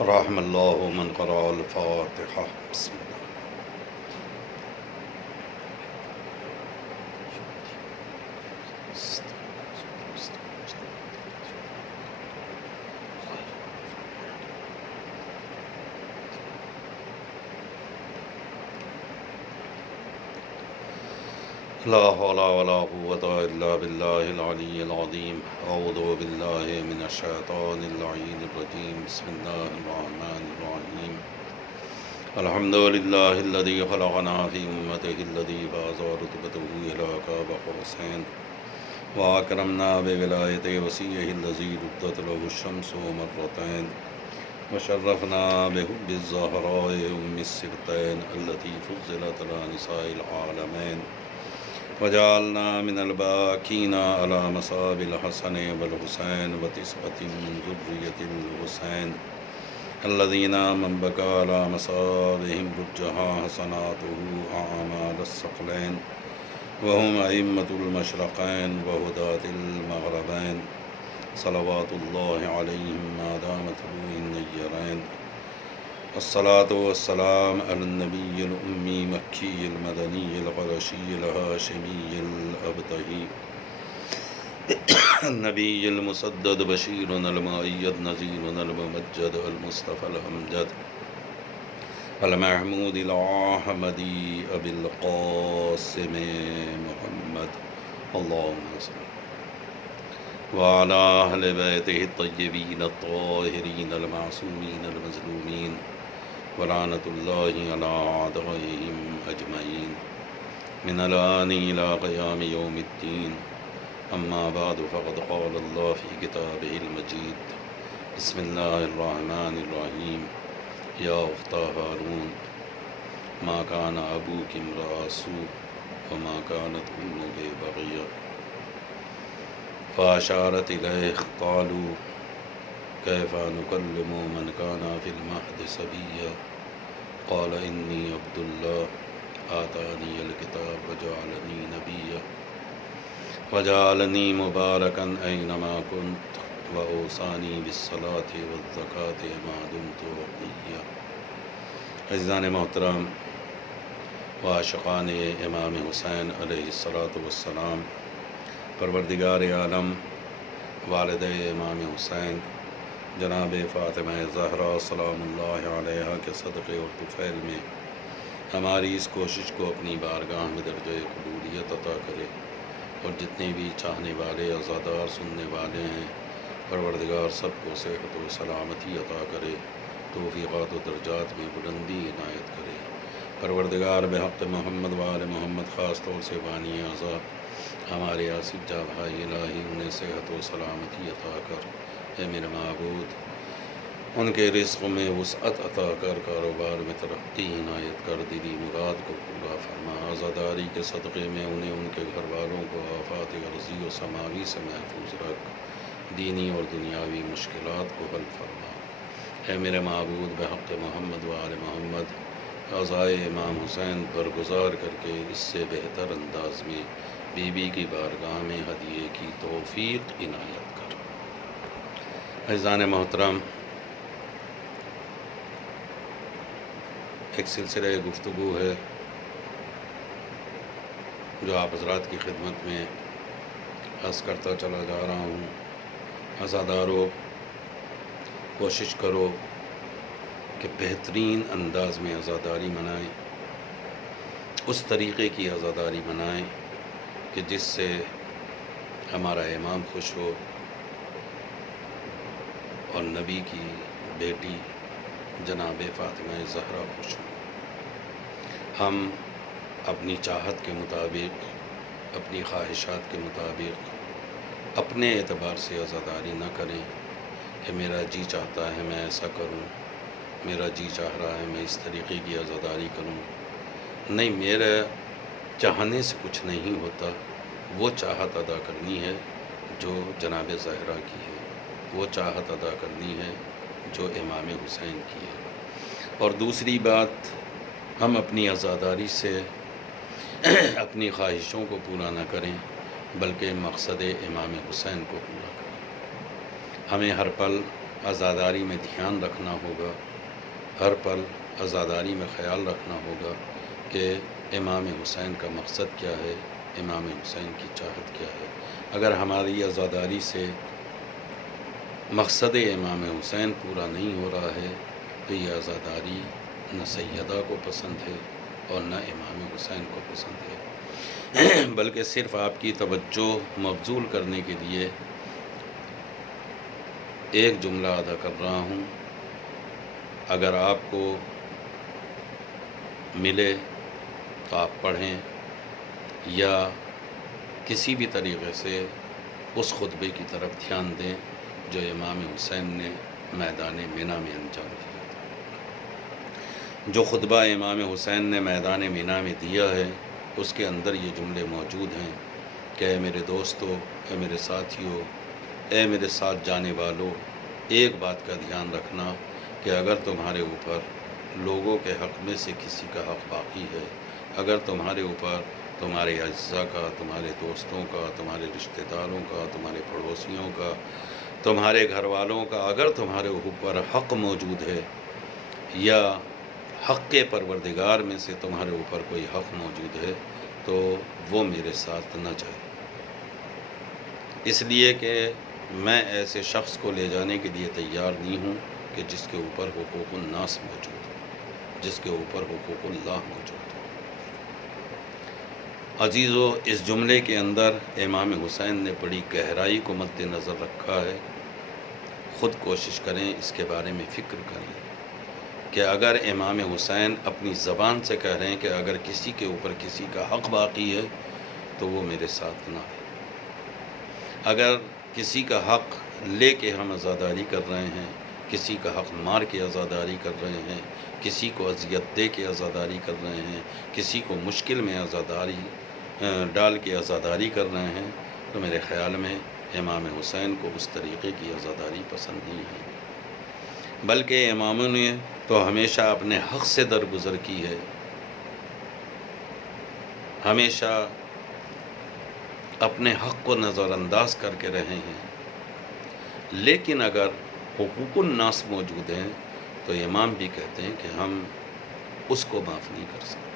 رحم الله من قرأ الفاتحة. بسم الله. لا حول ولا قوة إلا بالله العلي العظيم. أعوذ بالله من الشيطان اللعين الرجيم. بسم الله الرحمن الرحيم. الحمد لله الذي خلقنا في أمته الذي فاز رتبته إلى قاب قوسين وأكرمنا بولاية وسيعه الذي ردت له الشمس مرتين وشرفنا بحب الزهراء أم السبتين التي فضلت على نساء العالمين وجعلنا من الباكين على مصاب الحسن والحسين وتسعة من ذرية الحسين الذين من بكى على مصابهم رجها حسناته أعمال الثقلين وهم أئمة المشرقين وهداة المغربين صلوات الله عليهم ما دامت طلوع النيرين. الصلاة والسلام على النبي الأمي مكي المدني القرشي الهاشمي الأبطحي النبي المسدد بشير المؤيد نذير الممجد المصطفى الأمجد المحمود الأحمدي أبي القاسم محمد اللهم صل وعلى أهل بيته الطيبين الطاهرين المعصومين المظلومين ولعنة الله على أعدائهم أجمعين من الآن إلى قيام يوم الدين. أما بعد فقد قال الله في كتابه المجيد بسم الله الرحمن الرحيم يا أخت هارون ما كان أبوك امرأ سوء وما كانت أمك بغيا فأشارت إليه قالوا كيف نكلم من كان في المهد صبيا قال إني عبد الله آتاني الكتاب وجعلني نبيا وجعلني مباركا أينما كنت وأوصاني بالصلاة والزكاة ما دمت حيا. عزیزان محترم و عاشقان امام حسین علیہ السلام، پروردگار عالم والد امام حسین جناب فاطمہ زہرا سلام اللہ علیہ کے صدقے اور طفیل میں ہماری اس کوشش کو اپنی بارگاہ میں درجہ قبولیت عطا کرے، اور جتنے بھی چاہنے والے عزادار سننے والے ہیں پروردگار سب کو صحت و سلامتی عطا کرے، توفیقات و درجات میں بلندی عنایت کرے۔ پروردگار بحق محمد وآل محمد، خاص طور سے بانی اعضاء ہمارے آصف جاں بھائی، الہی انہیں صحت و سلامتی عطا کر۔ اے میرے معبود، ان کے رزق میں وسعت عطا کر، کاروبار میں ترقی عنایت کر، دلی مراد کو پورا فرما۔ عزاداری کے صدقے میں انہیں، ان کے گھر والوں کو آفات عرضی و سماوی سے محفوظ رکھ، دینی اور دنیاوی مشکلات کو حل فرما۔ اے میرے معبود بحق محمد وآل محمد، عزائے امام حسین برگزار کر کے اس سے بہتر انداز میں بی بی کی بارگاہ میں ہدیے کی توفیق عنایت کر۔ عزیزان محترم، ایک سلسلہ گفتگو ہے جو آپ حضرات کی خدمت میں عرض کرتا چلا جا رہا ہوں۔ عزادارو، کوشش کرو کہ بہترین انداز میں عزاداری منائیں، اس طریقے کی عزاداری منائیں کہ جس سے ہمارا امام خوش ہو اور نبی کی بیٹی جناب فاطمہ زہرا خوش ہو۔ ہم اپنی چاہت کے مطابق، اپنی خواہشات کے مطابق اپنے اعتبار سے عزاداری نہ کریں کہ میرا جی چاہتا ہے میں ایسا کروں، میرا جی چاہ رہا ہے میں اس طریقے کی عزاداری کروں۔ نہیں، میرے چاہنے سے کچھ نہیں ہوتا، وہ چاہت ادا کرنی ہے جو جناب زہرا کی ہے، وہ چاہت ادا کرنی ہے جو امام حسین کی ہے۔ اور دوسری بات، ہم اپنی عزاداری سے اپنی خواہشوں کو پورا نہ کریں بلکہ مقصد امام حسین کو پورا کریں۔ ہمیں ہر پل عزاداری میں دھیان رکھنا ہوگا، ہر پل عزاداری میں خیال رکھنا ہوگا کہ امام حسین کا مقصد کیا ہے، امام حسین کی چاہت کیا ہے۔ اگر ہماری عزاداری سے مقصد امام حسین پورا نہیں ہو رہا ہے تو یہ عزاداری نہ سیدہ کو پسند ہے اور نہ امام حسین کو پسند ہے، بلکہ صرف آپ کی توجہ مبذول کرنے کے لیے ایک جملہ ادا کر رہا ہوں۔ اگر آپ کو ملے تو آپ پڑھیں یا کسی بھی طریقے سے اس خطبے کی طرف دھیان دیں جو امام حسین نے میدان مینا میں انجام دیا۔ جو خطبہ امام حسین نے میدان مینا میں دیا ہے اس کے اندر یہ جملے موجود ہیں کہ اے میرے دوستو، اے میرے ساتھیو، اے میرے ساتھ جانے والو، ایک بات کا دھیان رکھنا کہ اگر تمہارے اوپر لوگوں کے حق میں سے کسی کا حق باقی ہے، اگر تمہارے اوپر تمہارے اجزاء کا، تمہارے دوستوں کا، تمہارے رشتہ داروں کا، تمہارے پڑوسیوں کا، تمہارے گھر والوں کا اگر تمہارے اوپر حق موجود ہے یا حق کے پروردگار میں سے تمہارے اوپر کوئی حق موجود ہے تو وہ میرے ساتھ نہ جائے، اس لیے کہ میں ایسے شخص کو لے جانے کے لیے تیار نہیں ہوں کہ جس کے اوپر حقوق الناس موجود ہو، جس کے اوپر حقوق اللہ موجود ہو۔ عزیزو، اس جملے کے اندر امام حسین نے بڑی گہرائی کو مد نظر رکھا ہے۔ خود کوشش کریں، اس کے بارے میں فکر کریں کہ اگر امام حسین اپنی زبان سے کہہ رہے ہیں کہ اگر کسی کے اوپر کسی کا حق باقی ہے تو وہ میرے ساتھ نہ ہے، اگر کسی کا حق لے کے ہم عزاداری کر رہے ہیں، کسی کا حق مار کے عزاداری کر رہے ہیں، کسی کو اذیت دے کے عزاداری کر رہے ہیں، کسی کو مشکل میں عزاداری ڈال کے عزاداری کر رہے ہیں تو میرے خیال میں امام حسین کو اس طریقے کی عزاداری پسند نہیں ہے، بلکہ اماموں نے تو ہمیشہ اپنے حق سے درگزر کی ہے، ہمیشہ اپنے حق کو نظر انداز کر کے رہے ہیں، لیکن اگر حقوق الناس موجود ہیں تو امام بھی کہتے ہیں کہ ہم اس کو معاف نہیں کر سکتے۔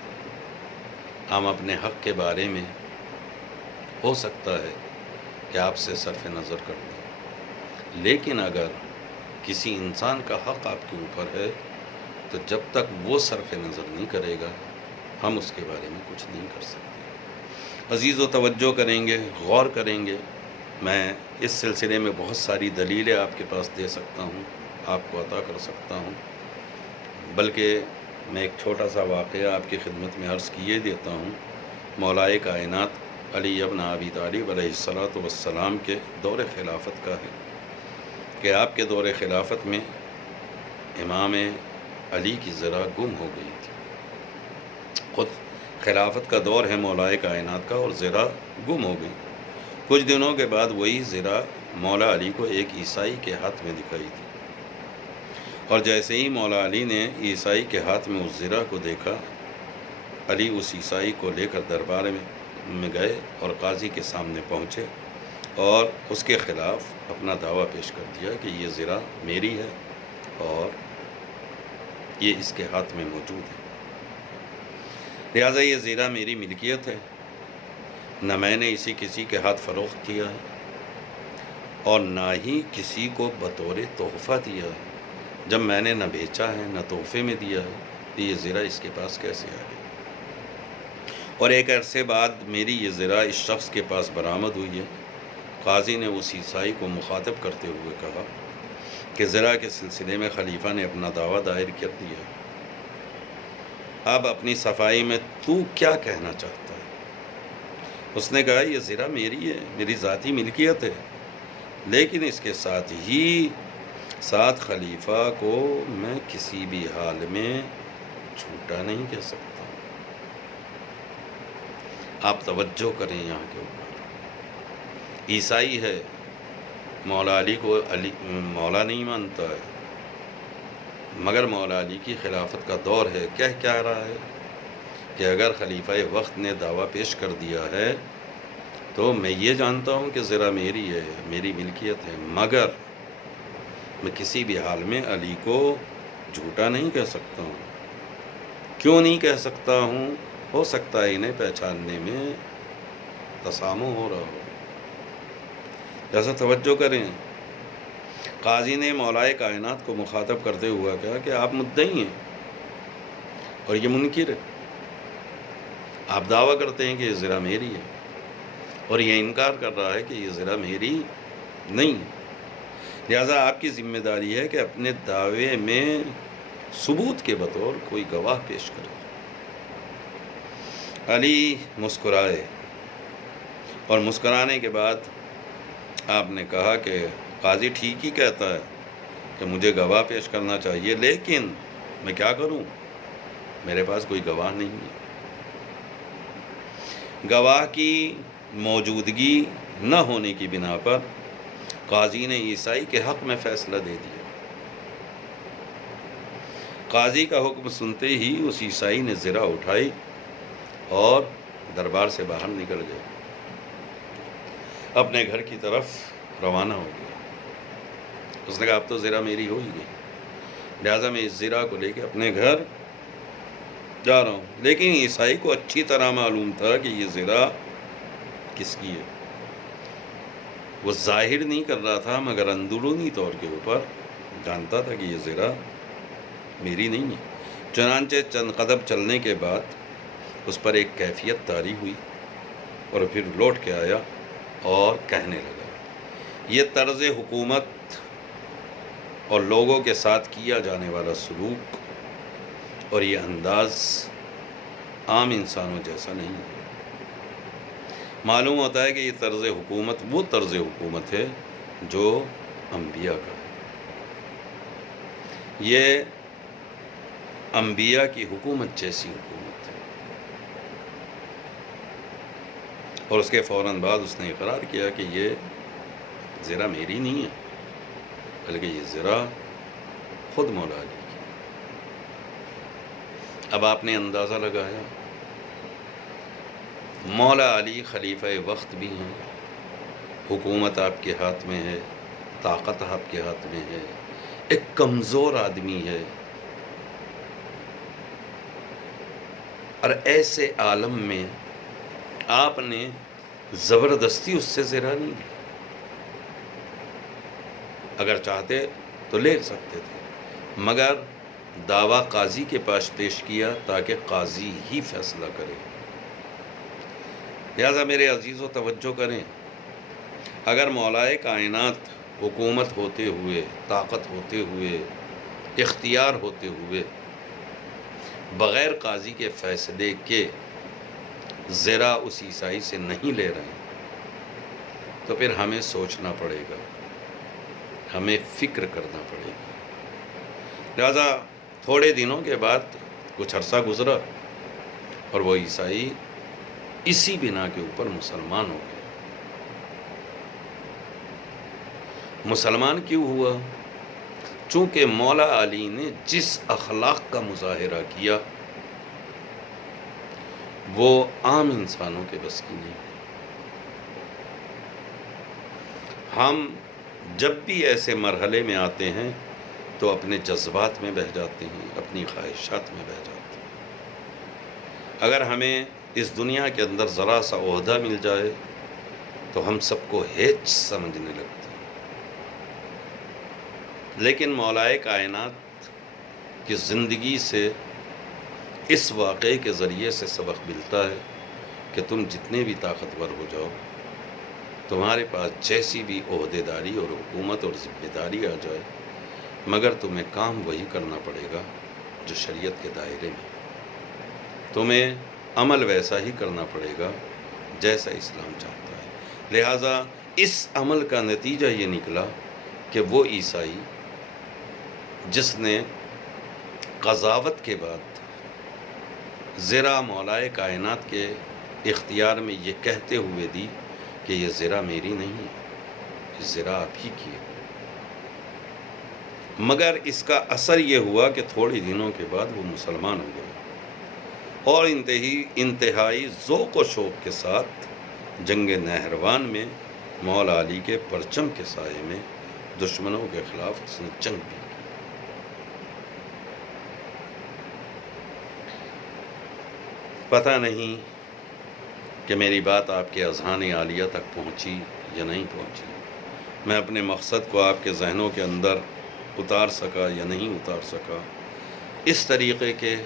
ہم اپنے حق کے بارے میں ہو سکتا ہے کہ آپ سے صرف نظر کر دیں، لیکن اگر کسی انسان کا حق آپ کے اوپر ہے تو جب تک وہ صرف نظر نہیں کرے گا ہم اس کے بارے میں کچھ نہیں کر سکتے۔ عزیز و توجہ کریں گے، غور کریں گے، میں اس سلسلے میں بہت ساری دلیلیں آپ کے پاس دے سکتا ہوں، آپ کو عطا کر سکتا ہوں، بلکہ میں ایک چھوٹا سا واقعہ آپ کی خدمت میں عرض کیے دیتا ہوں۔ مولائے کائنات علی ابن ابی طالب علیہ السلام کے دور خلافت کا ہے کہ آپ کے دور خلافت میں امام علی کی زرہ گم ہو گئی تھی۔ خود خلافت کا دور ہے مولائے کائنات کا اور زرہ گم ہو گئی۔ کچھ دنوں کے بعد وہی زرہ مولا علی کو ایک عیسائی کے ہاتھ میں دکھائی تھی، اور جیسے ہی مولا علی نے عیسائی کے ہاتھ میں اس زرہ کو دیکھا، علی اس عیسائی کو لے کر دربار میں گئے اور قاضی کے سامنے پہنچے اور اس کے خلاف اپنا دعویٰ پیش کر دیا کہ یہ زرہ میری ہے اور یہ اس کے ہاتھ میں موجود ہے، لہٰذا یہ زرہ میری ملکیت ہے، نہ میں نے اسی کسی کے ہاتھ فروخت کیا ہے اور نہ ہی کسی کو بطور تحفہ دیا ہے۔ جب میں نے نہ بیچا ہے نہ تحفے میں دیا ہے تو یہ زرہ اس کے پاس کیسے آ گئی؟ اور ایک عرصے بعد میری یہ زرہ اس شخص کے پاس برآمد ہوئی ہے۔ قاضی نے اس عیسائی کو مخاطب کرتے ہوئے کہا کہ زرہ کے سلسلے میں خلیفہ نے اپنا دعویٰ دائر کر دیا، اب اپنی صفائی میں تو کیا کہنا چاہتا ہے؟ اس نے کہا یہ زرہ میری ہے، میری ذاتی ملکیت ہے، لیکن اس کے ساتھ ہی ساتھ خلیفہ کو میں کسی بھی حال میں جھوٹا نہیں کہہ سکتا۔ آپ توجہ کریں یہاں کے اوپر، عیسائی ہے، مولا علی کو مولا نہیں مانتا ہے، مگر مولا علی کی خلافت کا دور ہے، کہہ رہا ہے کہ اگر خلیفہ وقت نے دعویٰ پیش کر دیا ہے تو میں یہ جانتا ہوں کہ زرہ میری ہے، میری ملکیت ہے، مگر میں کسی بھی حال میں علی کو جھوٹا نہیں کہہ سکتا ہوں۔ کیوں نہیں کہہ سکتا ہوں؟ ہو سکتا ہے انہیں پہچاننے میں تسامح ہو رہا ہو۔ جیسا توجہ کریں، قاضی نے مولائے کائنات کو مخاطب کرتے ہوا کہا کہ آپ مدعی ہیں اور یہ منکر ہے۔ آپ دعویٰ کرتے ہیں کہ یہ زرہ میری ہے اور یہ انکار کر رہا ہے کہ یہ زرہ میری نہیں ہے، لہذا آپ کی ذمہ داری ہے کہ اپنے دعوے میں ثبوت کے بطور کوئی گواہ پیش کرے۔ علی مسکرائے اور مسکرانے کے بعد آپ نے کہا کہ قاضی ٹھیک ہی کہتا ہے کہ مجھے گواہ پیش کرنا چاہیے، لیکن میں کیا کروں؟ میرے پاس کوئی گواہ نہیں ہے۔ گواہ کی موجودگی نہ ہونے کی بنا پر قاضی نے عیسائی کے حق میں فیصلہ دے دیا۔ قاضی کا حکم سنتے ہی اس عیسائی نے زرہ اٹھائی اور دربار سے باہر نکل گیا، اپنے گھر کی طرف روانہ ہو گیا۔ اس نے کہا اب تو زرہ میری ہو ہی گئی، لہٰذا میں اس زرہ کو لے کے اپنے گھر جا رہا ہوں۔ لیکن عیسائی کو اچھی طرح معلوم تھا کہ یہ زرہ کس کی ہے۔ وہ ظاہر نہیں کر رہا تھا مگر اندرونی طور کے اوپر جانتا تھا کہ یہ زرہ میری نہیں ہے۔ چنانچہ چند قدم چلنے کے بعد اس پر ایک کیفیت طاری ہوئی اور پھر لوٹ کے آیا اور کہنے لگا، یہ طرز حکومت اور لوگوں کے ساتھ کیا جانے والا سلوک اور یہ انداز عام انسانوں جیسا نہیں ہے۔ معلوم ہوتا ہے کہ یہ طرز حکومت وہ طرز حکومت ہے جو انبیاء کا ہے۔ یہ انبیاء کی حکومت جیسی حکومت ہے۔ اور اس کے فوراً بعد اس نے اقرار کیا کہ یہ زرہ میری نہیں ہے بلکہ یہ زرہ خود مولا علی کی۔ اب آپ نے اندازہ لگایا، مولا علی خلیفہ وقت بھی ہیں، حکومت آپ کے ہاتھ میں ہے، طاقت آپ کے ہاتھ میں ہے، ایک کمزور آدمی ہے، اور ایسے عالم میں آپ نے زبردستی اس سے زرہ نہیں لی۔ اگر چاہتے تو لے سکتے تھے، مگر دعویٰ قاضی کے پاس پیش کیا تاکہ قاضی ہی فیصلہ کرے۔ لہذا میرے عزیزو توجہ کریں، اگر مولائے کائنات حکومت ہوتے ہوئے، طاقت ہوتے ہوئے، اختیار ہوتے ہوئے بغیر قاضی کے فیصلے کے زرہ اس عیسائی سے نہیں لے رہے ہیں تو پھر ہمیں سوچنا پڑے گا، ہمیں فکر کرنا پڑے گا۔ لہذا تھوڑے دنوں کے بعد کچھ عرصہ گزرا اور وہ عیسائی اسی بنا کے اوپر مسلمان ہو گئے۔ مسلمان کیوں ہوا؟ چونکہ مولا علی نے جس اخلاق کا مظاہرہ کیا وہ عام انسانوں کے بس کی نہیں۔ ہم جب بھی ایسے مرحلے میں آتے ہیں تو اپنے جذبات میں بہہ جاتے ہیں، اپنی خواہشات میں بہہ جاتے ہیں۔ اگر ہمیں اس دنیا کے اندر ذرا سا عہدہ مل جائے تو ہم سب کو ہیچ سمجھنے لگتے ہیں۔ لیکن مولائے کائنات کی زندگی سے اس واقعے کے ذریعے سے سبق ملتا ہے کہ تم جتنے بھی طاقتور ہو جاؤ، تمہارے پاس جیسی بھی عہدیداری اور حکومت اور ذمہ داری آ جائے، مگر تمہیں کام وہی کرنا پڑے گا جو شریعت کے دائرے میں۔ تمہیں عمل ویسا ہی کرنا پڑے گا جیسا اسلام چاہتا ہے۔ لہٰذا اس عمل کا نتیجہ یہ نکلا کہ وہ عیسائی جس نے قضاوت کے بعد زرہ مولائے کائنات کے اختیار میں یہ کہتے ہوئے دی کہ یہ زرہ میری نہیں ہے، یہ زرہ آپ ہی کی ہے، مگر اس کا اثر یہ ہوا کہ تھوڑے دنوں کے بعد وہ مسلمان ہو گئے اور انتہائی ذوق و شوق کے ساتھ جنگ نہروان میں مولا علی کے پرچم کے سائے میں دشمنوں کے خلاف اس نے جنگ بھی کی۔ پتہ نہیں کہ میری بات آپ کے اذہان عالیہ تک پہنچی یا نہیں پہنچی، میں اپنے مقصد کو آپ کے ذہنوں کے اندر اتار سکا یا نہیں اتار سکا۔ اس طریقے کے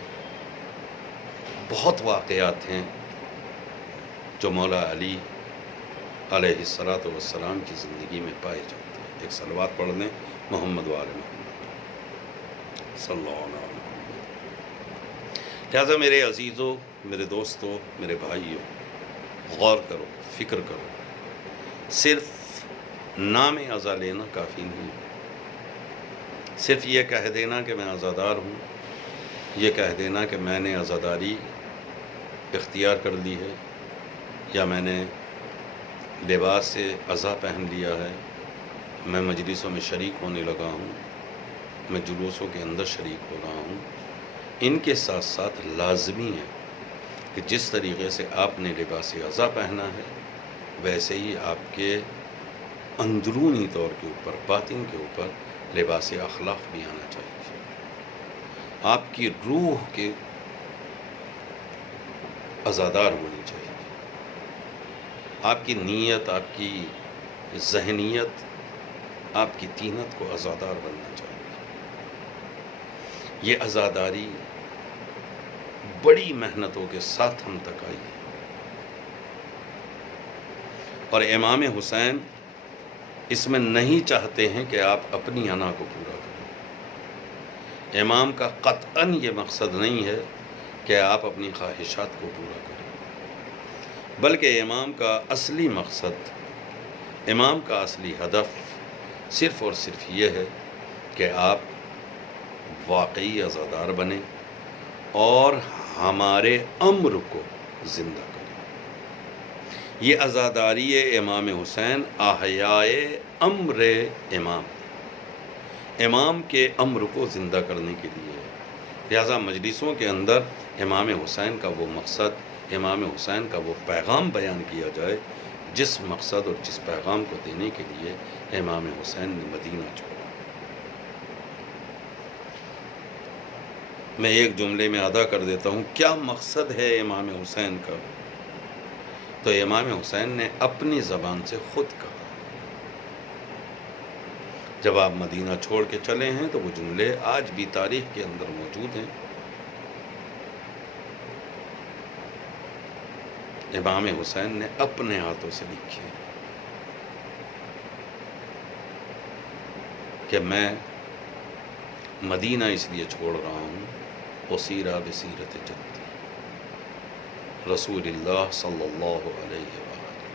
بہت واقعات ہیں جو مولا علی علیہ السلام کی زندگی میں پائے جاتے ہیں۔ ایک صلوات پڑھ لیں محمد و آل محمد صلی اللہ علیہ وسلم۔ لہٰذا میرے عزیزوں، میرے دوستوں، میرے بھائیوں، غور کرو، فکر کرو۔ صرف نام عزا لینا کافی نہیں، صرف یہ کہہ دینا کہ میں عزادار ہوں، یہ کہہ دینا کہ میں نے عزاداری اختیار کر لی ہے، یا میں نے لباس سے عزا پہن لیا ہے، میں مجلسوں میں شریک ہونے لگا ہوں، میں جلوسوں کے اندر شریک ہو رہا ہوں۔ ان کے ساتھ ساتھ لازمی ہے کہ جس طریقے سے آپ نے لباس عزا پہنا ہے، ویسے ہی آپ کے اندرونی طور کے اوپر، باطن کے اوپر لباس اخلاق بھی آنا چاہیے۔ آپ کی روح کے عزادار ہونی چاہیے، آپ کی نیت، آپ کی ذہنیت، آپ کی طینت کو عزادار بننا چاہیے۔ یہ عزاداری بڑی محنتوں کے ساتھ ہم تک آئی ہے، اور امام حسین اس میں نہیں چاہتے ہیں کہ آپ اپنی انا کو پورا کریں۔ امام کا قطعاً یہ مقصد نہیں ہے کہ آپ اپنی خواہشات کو پورا کریں، بلکہ امام کا اصلی مقصد، امام کا اصلی ہدف صرف اور صرف یہ ہے کہ آپ واقعی عزادار بنیں اور ہمارے امر کو زندہ کریں۔ یہ عزاداری امام حسین احیائے امر امام، امام کے امر کو زندہ کرنے کے لیے ہے۔ لہٰذا مجلسوں کے اندر امام حسین کا وہ مقصد، امام حسین کا وہ پیغام بیان کیا جائے جس مقصد اور جس پیغام کو دینے کے لیے امام حسین نے مدینہ چھوڑا۔ میں ایک جملے میں ادا کر دیتا ہوں کیا مقصد ہے امام حسین کا۔ تو امام حسین نے اپنی زبان سے خود کہا، جب آپ مدینہ چھوڑ کے چلے ہیں تو وہ جملے آج بھی تاریخ کے اندر موجود ہیں۔ امام حسین نے اپنے ہاتھوں سے لکھے کہ میں مدینہ اس لیے چھوڑ رہا ہوں، اسیرا بسیرت جدی رسول اللہ صلی اللہ علیہ وآلہ،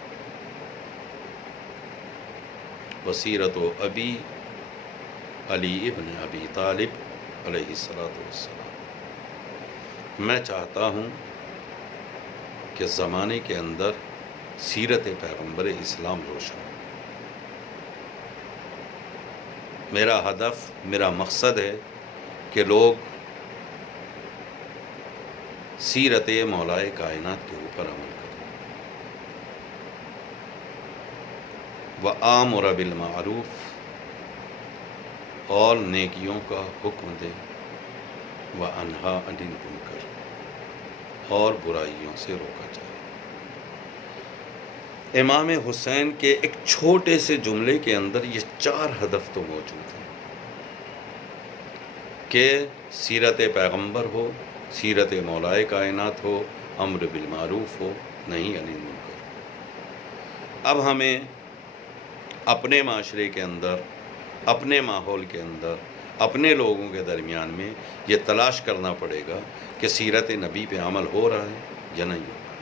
وسیرت ابی علی ابن ابی طالب علیہ السلام۔ میں چاہتا ہوں کہ زمانے کے اندر سیرت پیغمبر اسلام روشن ہو۔ میرا ہدف، میرا مقصد ہے کہ لوگ سیرت مولائے کائنات کے اوپر عمل کریں، وَآمُرَ بِالْمَعْرُوفِ، اور نیکیوں کا حکم دے، وَأَنْہَا عَنِ الْمُنْکَرِ، اور برائیوں سے روکا جائے۔ امام حسین کے ایک چھوٹے سے جملے کے اندر یہ 4 ہدف تو موجود ہیں کہ سیرت پیغمبر ہو، سیرت مولائے کائنات ہو، امر بالمعروف ہو، نہی عن المنکر۔ اب ہمیں اپنے معاشرے کے اندر، اپنے ماحول کے اندر، اپنے لوگوں کے درمیان میں یہ تلاش کرنا پڑے گا کہ سیرت نبی پہ عمل ہو رہا ہے یا نہیں ہو رہا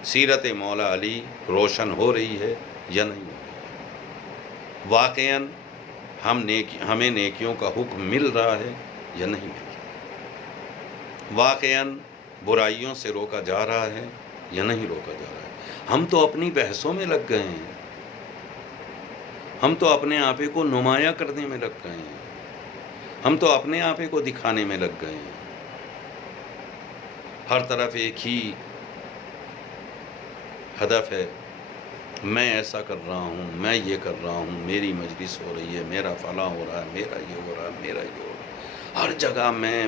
ہے، سیرت مولا علی روشن ہو رہی ہے یا نہیں ہو رہی ہے، واقعاً ہمیں نیکیوں کا حکم مل رہا ہے یا نہیں مل رہا ہے، واقعاً برائیوں سے روکا جا رہا ہے یا نہیں روکا جا رہا ہے۔ ہم تو اپنی بحثوں میں لگ گئے ہیں، ہم تو اپنے آپے کو نمایاں کرنے میں لگ گئے ہیں، ہم تو اپنے آپے کو دکھانے میں لگ گئے ہیں۔ ہر طرف ایک ہی ہدف ہے میں ایسا کر رہا ہوں، میں یہ کر رہا ہوں، میری مجلس ہو رہی ہے، میرا فلاں ہو رہا ہے، میرا یہ ہو رہا ہے، میرا یہ ہو رہا ہے، ہر جگہ میں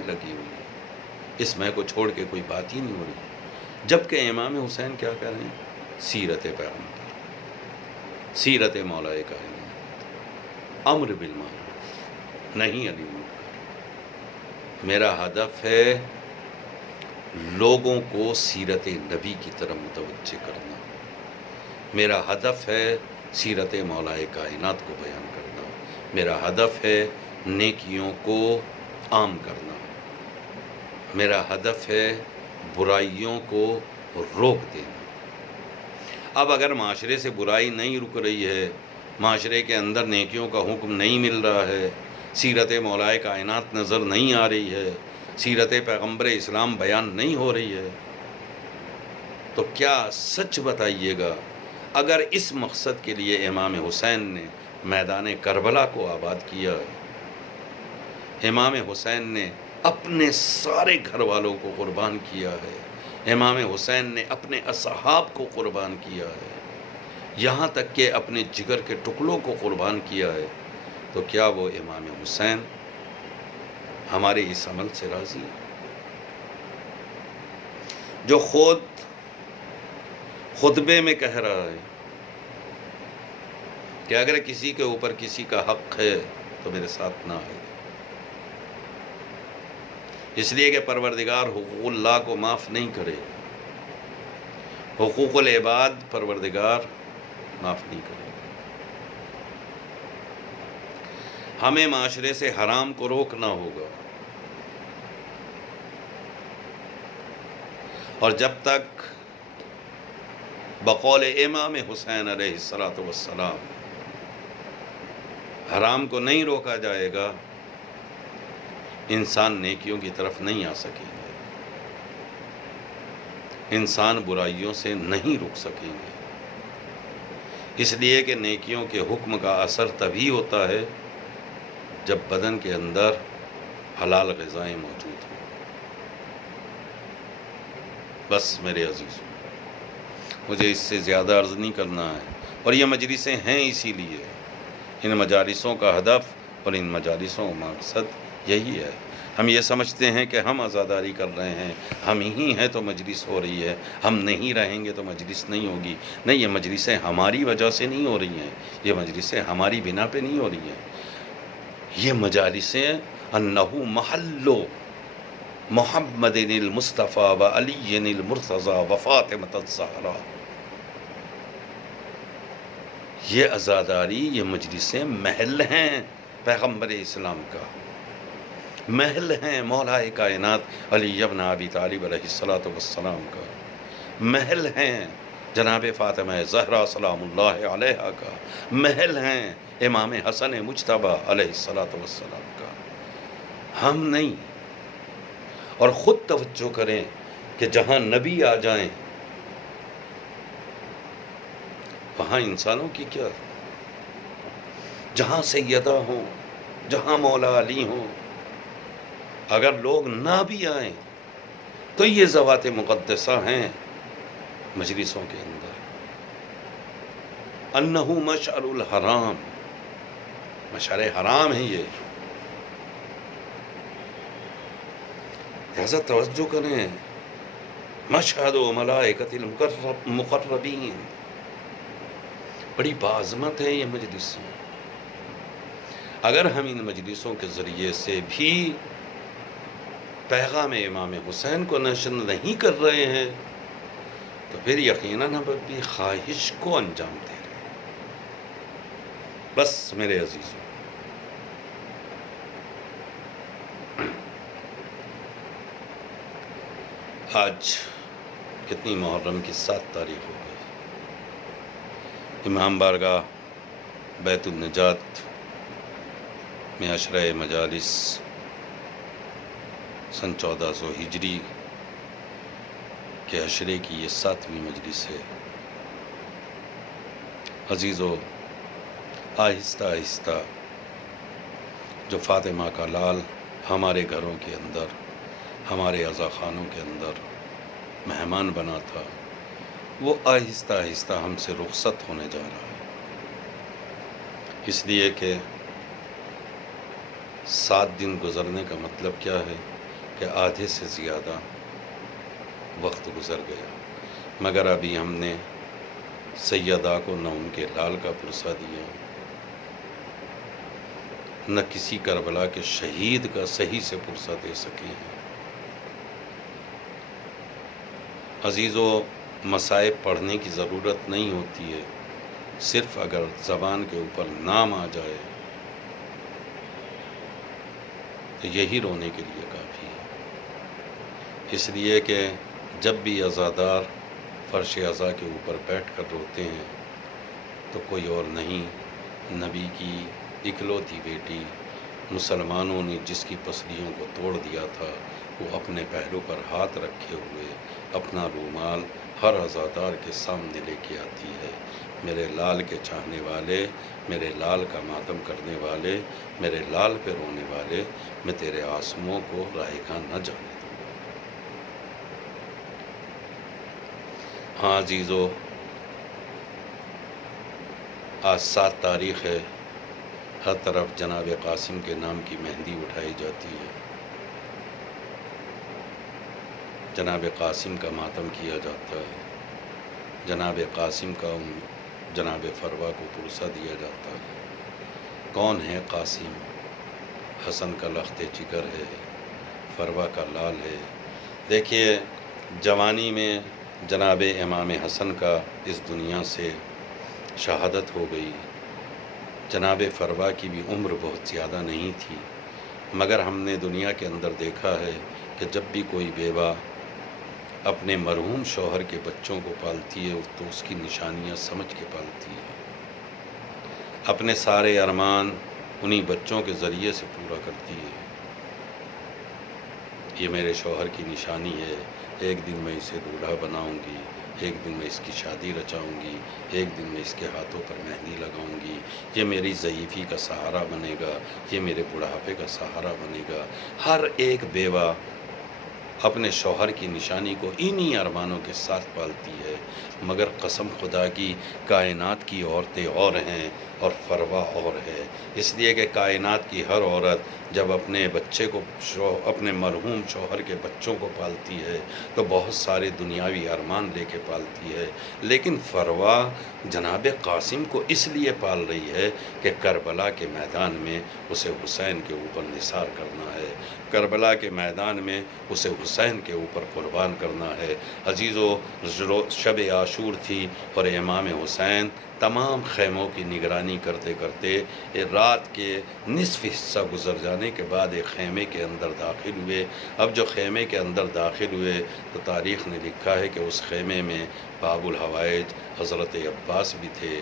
لگی ہوئی ہے، اس میں کو چھوڑ کے کوئی بات ہی نہیں ہو رہی۔ جبکہ امام حسین کیا کہہ رہے ہیں؟ سیرت پیغمبر، سیرت مولا کائنات، امر بالمعروف نہیں علی منکر۔ میرا ہدف ہے لوگوں کو سیرت نبی کی طرف متوجہ کرنا، میرا ہدف ہے سیرت مولا کائنات کو بیان کرنا، میرا ہدف ہے نیکیوں کو عام کرنا، میرا ہدف ہے برائیوں کو روک دینا۔ اب اگر معاشرے سے برائی نہیں رک رہی ہے، معاشرے کے اندر نیکیوں کا حکم نہیں مل رہا ہے، سیرت مولا کائنات نظر نہیں آ رہی ہے، سیرت پیغمبر اسلام بیان نہیں ہو رہی ہے، تو کیا سچ بتائیے گا اگر اس مقصد کے لیے امام حسین نے میدان کربلا کو آباد کیا ہے، امام حسین نے اپنے سارے گھر والوں کو قربان کیا ہے، امام حسین نے اپنے اصحاب کو قربان کیا ہے، یہاں تک کہ اپنے جگر کے ٹکڑوں کو قربان کیا ہے، تو کیا وہ امام حسین ہمارے اس عمل سے راضی ہے؟ جو خود خطبے میں کہہ رہا ہے کہ اگر کسی کے اوپر کسی کا حق ہے تو میرے ساتھ نہ آئے، اس لیے کہ پروردگار حقوق اللہ کو معاف نہیں کرے، حقوق العباد پروردگار معاف نہیں کرے۔ ہمیں معاشرے سے حرام کو روکنا ہوگا، اور جب تک بقول امام حسین علیہ السلام حرام کو نہیں روکا جائے گا، انسان نیکیوں کی طرف نہیں آ سکے گا، انسان برائیوں سے نہیں رک سکیں گے، اس لیے کہ نیکیوں کے حکم کا اثر تبھی ہوتا ہے جب بدن کے اندر حلال غذائیں موجود ہوں۔ بس میرے عزیزوں، مجھے اس سے زیادہ عرض نہیں کرنا ہے، اور یہ مجلسیں ہیں اسی لیے، ان مجالسوں کا ہدف اور ان مجالسوں کا مقصد یہی ہے۔ ہم یہ سمجھتے ہیں کہ ہم عزاداری کر رہے ہیں، ہم ہی ہیں تو مجلس ہو رہی ہے، ہم نہیں رہیں گے تو مجلس نہیں ہوگی۔ نہیں، یہ مجلسیں ہماری وجہ سے نہیں ہو رہی ہیں، یہ مجلسیں ہماری بنا پہ نہیں ہو رہی ہیں، یہ مجالسیں انہو محل محمد المصطفیٰ و علی المرتضیٰ و فاطمۃ الزہرا، یہ عزاداری، یہ مجلسیں محل ہیں پیغمبر اسلام کا، محل ہیں مولا کائنات علی ابن ابی طالب علیہ السلام کا، محل ہیں جناب فاطمہ زہرا سلام اللہ علیہا کا، محل ہیں امام حسن مجتبیٰ علیہ السلام کا، ہم نہیں۔ اور خود توجہ کریں کہ جہاں نبی آ جائیں وہاں انسانوں کی کیا، جہاں سیدہ ہوں، جہاں مولا علی ہوں، اگر لوگ نہ بھی آئیں تو یہ ذوات مقدسہ ہیں مجلسوں کے اندر، انہو مشعر الحرام، مشعر حرام ہے یہ، لہذا توجہ کریں۔ مشہد و ملائکۃ المقربین، بڑی بعظمت ہے یہ مجلس۔ اگر ہم ان مجلسوں کے ذریعے سے بھی پیغام امام حسین کو نشر نہیں کر رہے ہیں تو پھر یقیناً ہم اپنی خواہش کو انجام دے رہے ہیں۔ بس میرے عزیزوں، آج کتنی محرم کی 7 تاریخ ہو گئی، امام بارگاہ بیت النجات میں عشرہ مجالس سن 1400 ہجری کے عشرے کی یہ 7ویں مجلس ہے۔ عزیزو، آہستہ آہستہ جو فاطمہ کا لال ہمارے گھروں کے اندر، ہمارے عزا خانوں کے اندر مہمان بنا تھا، وہ آہستہ آہستہ ہم سے رخصت ہونے جا رہا ہے، اس لیے کہ 7 دن گزرنے کا مطلب کیا ہے کہ آدھے سے زیادہ وقت گزر گیا، مگر ابھی ہم نے سیدہ کو نہ ان کے لال کا پرسہ دیا، نہ کسی کربلا کے شہید کا صحیح سے پرسہ دے سکے ہیں۔ عزیزو، مصائب پڑھنے کی ضرورت نہیں ہوتی ہے، صرف اگر زبان کے اوپر نام آ جائے تو یہی رونے کے لیے کافی ہے۔ اس لیے کہ جب بھی عزادار فرش عزا کے اوپر بیٹھ کر روتے ہیں تو کوئی اور نہیں، نبی کی اکلوتی بیٹی مسلمانوں نے جس کی پسلیوں کو توڑ دیا تھا، وہ اپنے پہلو پر ہاتھ رکھے ہوئے اپنا رومال ہر عزادار کے سامنے لے کے آتی ہے۔ میرے لال کے چاہنے والے، میرے لال کا ماتم کرنے والے، میرے لال پہ رونے والے، میں تیرے آنسوؤں کو رائے گاہ نہ جانے دوں۔ ہاں عزیزو، آج 7 تاریخ ہے، ہر طرف جناب قاسم کے نام کی مہندی اٹھائی جاتی ہے، جناب قاسم کا ماتم کیا جاتا ہے، جناب قاسم کا جناب فروا کو پرسہ دیا جاتا ہے۔ کون ہے قاسم؟ حسن کا لخت جگر ہے، فروا کا لال ہے۔ دیکھیے، جوانی میں جناب امام حسن کا اس دنیا سے شہادت ہو گئی۔ جناب فروا کی بھی عمر بہت زیادہ نہیں تھی، مگر ہم نے دنیا کے اندر دیکھا ہے کہ جب بھی کوئی بیوہ اپنے مرحوم شوہر کے بچوں کو پالتی ہے تو اس کی نشانیاں سمجھ کے پالتی ہے، اپنے سارے ارمان انہی بچوں کے ذریعے سے پورا کرتی ہے۔ یہ میرے شوہر کی نشانی ہے، ایک دن میں اسے دولہا بناؤں گی، ایک دن میں اس کی شادی رچاؤں گی، ایک دن میں اس کے ہاتھوں پر مہندی لگاؤں گی، یہ میری ضعیفی کا سہارا بنے گا، یہ میرے بڑھاپے کا سہارا بنے گا۔ ہر ایک بیوہ اپنے شوہر کی نشانی کو انہی ارمانوں کے ساتھ پالتی ہے، مگر قسم خدا کی کائنات کی عورتیں اور ہیں اور فروا اور ہے۔ اس لیے کہ کائنات کی ہر عورت جب اپنے بچے کو اپنے مرحوم شوہر کے بچوں کو پالتی ہے تو بہت سارے دنیاوی ارمان لے کے پالتی ہے، لیکن فروا جناب قاسم کو اس لیے پال رہی ہے کہ کربلا کے میدان میں اسے حسین کے اوپر نثار کرنا ہے، کربلا کے میدان میں اسے حسین کے اوپر قربان کرنا ہے۔ عزیزو، شب عاشور تھی اور امام حسین تمام خیموں کی نگرانی کرتے کرتے رات کے نصف حصہ گزر جانے کے بعد ایک خیمے کے اندر داخل ہوئے۔ اب جو خیمے کے اندر داخل ہوئے تو تاریخ نے لکھا ہے کہ اس خیمے میں باب الحوائج حضرت عباس بھی تھے،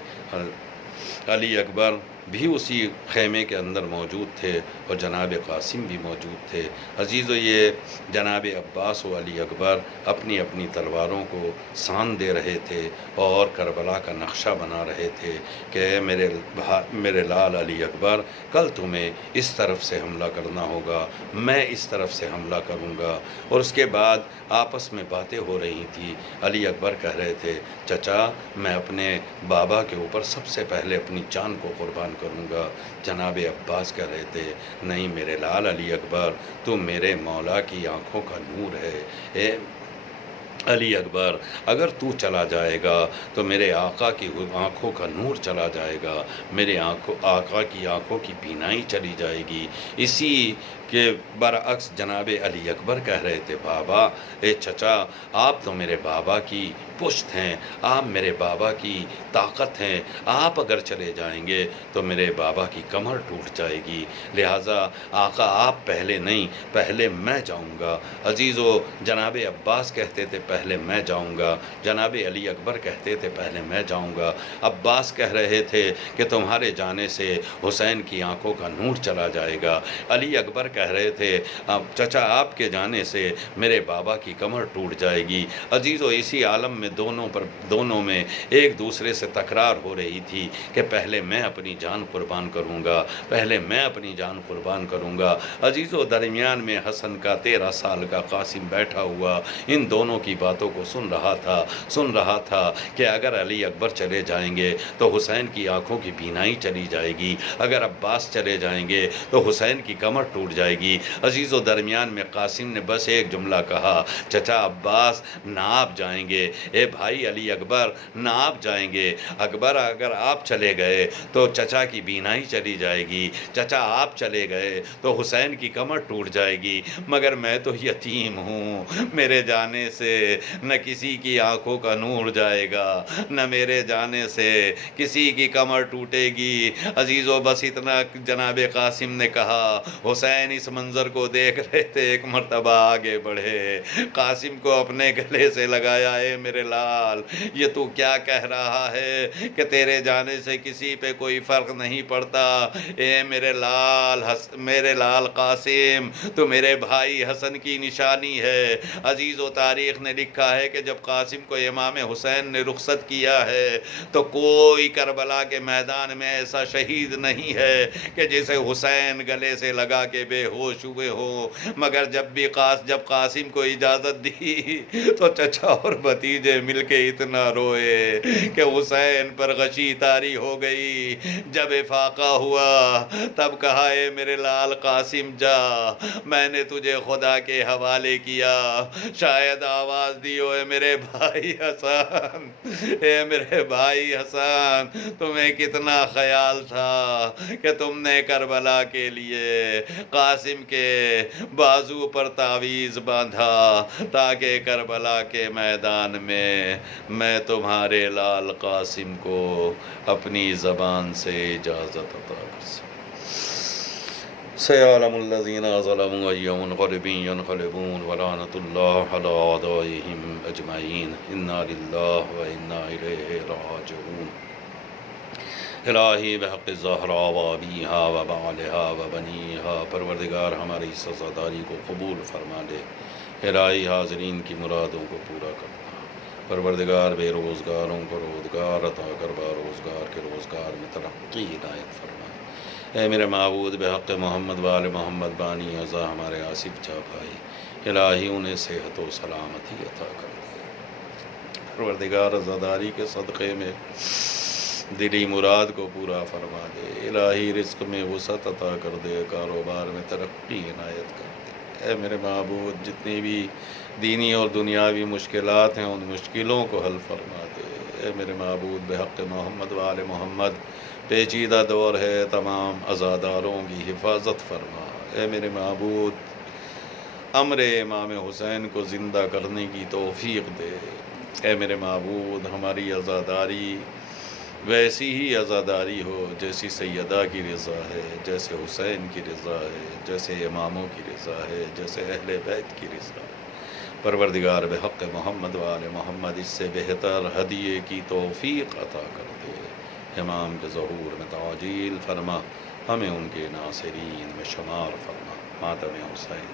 علی اکبر بھی اسی خیمے کے اندر موجود تھے اور جناب قاسم بھی موجود تھے۔ عزیزو، یہ جناب عباس و علی اکبر اپنی اپنی تلواروں کو سان دے رہے تھے اور کربلا کا نقشہ بنا رہے تھے کہ میرے لال علی اکبر، کل تمہیں اس طرف سے حملہ کرنا ہوگا، میں اس طرف سے حملہ کروں گا۔ اور اس کے بعد آپس میں باتیں ہو رہی تھی۔ علی اکبر کہہ رہے تھے، چچا میں اپنے بابا کے اوپر سب سے پہلے اپنی جان کو قربان کروں گا۔ جناب عباس کہہ رہے تھے، نہیں میرے لال علی اکبر، تو میرے مولا کی آنکھوں کا نور ہے، اے علی اکبر اگر تو چلا جائے گا تو میرے آقا کی آنکھوں کا نور چلا جائے گا، میرے آقا کی آنکھوں کی بینائی چلی جائے گی۔ اسی کے برعکس جناب علی اکبر کہہ رہے تھے، بابا، اے چچا، آپ تو میرے بابا کی پشت ہیں، آپ میرے بابا کی طاقت ہیں، آپ اگر چلے جائیں گے تو میرے بابا کی کمر ٹوٹ جائے گی، لہٰذا آقا آپ پہلے نہیں، پہلے میں جاؤں گا۔ عزیزو، جناب عباس کہتے تھے پہلے میں جاؤں گا، جناب علی اکبر کہتے تھے پہلے میں جاؤں گا۔ عباس کہہ رہے تھے کہ تمہارے جانے سے حسین کی آنکھوں کا نور چلا جائے گا، علی اکبر کہہ کہہ رہے تھے اب چچا آپ کے جانے سے میرے بابا کی کمر ٹوٹ جائے گی۔ عزیزو اسی عالم میں دونوں میں ایک دوسرے سے تکرار ہو رہی تھی کہ پہلے میں اپنی جان قربان کروں گا، پہلے میں اپنی جان قربان کروں گا۔ عزیزو درمیان میں حسن کا 13 سال کا قاسم بیٹھا ہوا ان دونوں کی باتوں کو سن رہا تھا کہ اگر علی اکبر چلے جائیں گے تو حسین کی آنکھوں کی بینائی چلی جائے گی، اگر عباس چلے جائیں گے تو حسین کی کمر ٹوٹ جائے گی۔ عزیزو درمیان میں قاسم نے بس ایک جملہ کہا، چچا عباس نہ آپ جائیں گے، اے بھائی علی اکبر نہ آپ جائیں گے، اکبر اگر آپ چلے گئے تو چچا کی بینائی چلی جائے گی، چچا آپ چلے گئے تو حسین کی کمر ٹوٹ جائے گی، مگر میں تو یتیم ہوں، میرے جانے سے نہ کسی کی آنکھوں کا نور جائے گا، نہ میرے جانے سے کسی کی کمر ٹوٹے گی۔ عزیزو بس اتنا جناب قاسم نے کہا۔ حسین اس منظر کو دیکھ رہے تھے، ایک مرتبہ آگے بڑھے، قاسم کو اپنے گلے سے لگایا، اے میرے لال یہ تو کیا کہہ رہا ہے کہ تیرے جانے سے کسی پہ کوئی فرق نہیں پڑتا، اے میرے لال قاسم تو میرے بھائی حسن کی نشانی ہے۔ عزیزو تاریخ نے لکھا ہے کہ جب قاسم کو امام حسین نے رخصت کیا ہے تو کوئی کربلا کے میدان میں ایسا شہید نہیں ہے کہ جسے حسین گلے سے لگا کے بے ہوش ہوئے ہو، مگر جب قاسم کو اجازت دی تو چچا اور بھتیجے مل کے اتنا روئے کہ حسین پر غشی طاری ہو گئی۔ جب افاقہ ہوا تب کہا، اے میرے لال قاسم جا، میں نے تجھے خدا کے حوالے کیا، شاید آواز دیو اے میرے بھائی حسن، اے میرے بھائی حسن تمہیں کتنا خیال تھا کہ تم نے کربلا کے لیے قاسم کے بازو پر تعویذ باندھا تاکہ کربلا کے میدان میں تمہارے لال قاسم کو اپنی زبان سے اجازت عطا کر سکوں۔ سيعلم الذين ظلموا أي منقلب ينقلبون ولعنة الله على أعدائهم أجمعين إنا لله وإنا إليه راجعون۔ الہی بحق الزہرا و ابیہا و بعلہا و بنیہا، پروردگار ہماری سزاداری کو قبول فرما لے، الہی حاضرین کی مرادوں کو پورا کرنا، پروردگار بے روزگاروں کو روزگار عطا کر، با روزگار کے روزگار میں ترقی عنایت فرما۔ اے میرے معبود بحق محمد وآل محمد بانی عزا ہمارے آصف چا بھائی، الہی انہیں صحت و سلامتی عطا کر دے، پروردگار عزاداری کے صدقے میں دلی مراد کو پورا فرما دے، الہی رزق میں وسعت عطا کر دے، کاروبار میں ترقی عنایت کر دے۔ اے میرے معبود جتنی بھی دینی اور دنیاوی مشکلات ہیں ان مشکلوں کو حل فرما دے۔ اے میرے معبود بحق محمد وآل محمد پیچیدہ دور ہے، تمام عزاداروں کی حفاظت فرما۔ اے میرے معبود امر امام حسین کو زندہ کرنے کی توفیق دے۔ اے میرے معبود ہماری عزاداری ویسی ہی عزاداری ہو جیسی سیدہ کی رضا ہے، جیسے حسین کی رضا ہے، جیسے اماموں کی رضا ہے، جیسے اہل بیت کی رضا ہے۔ پروردگار بحق محمد وآل محمد اس سے بہتر ہدیے کی توفیق عطا کر دے، امام کے ظہور میں تعجیل فرما، ہمیں ان کے ناصرین میں شمار فرما۔ ماتم حسین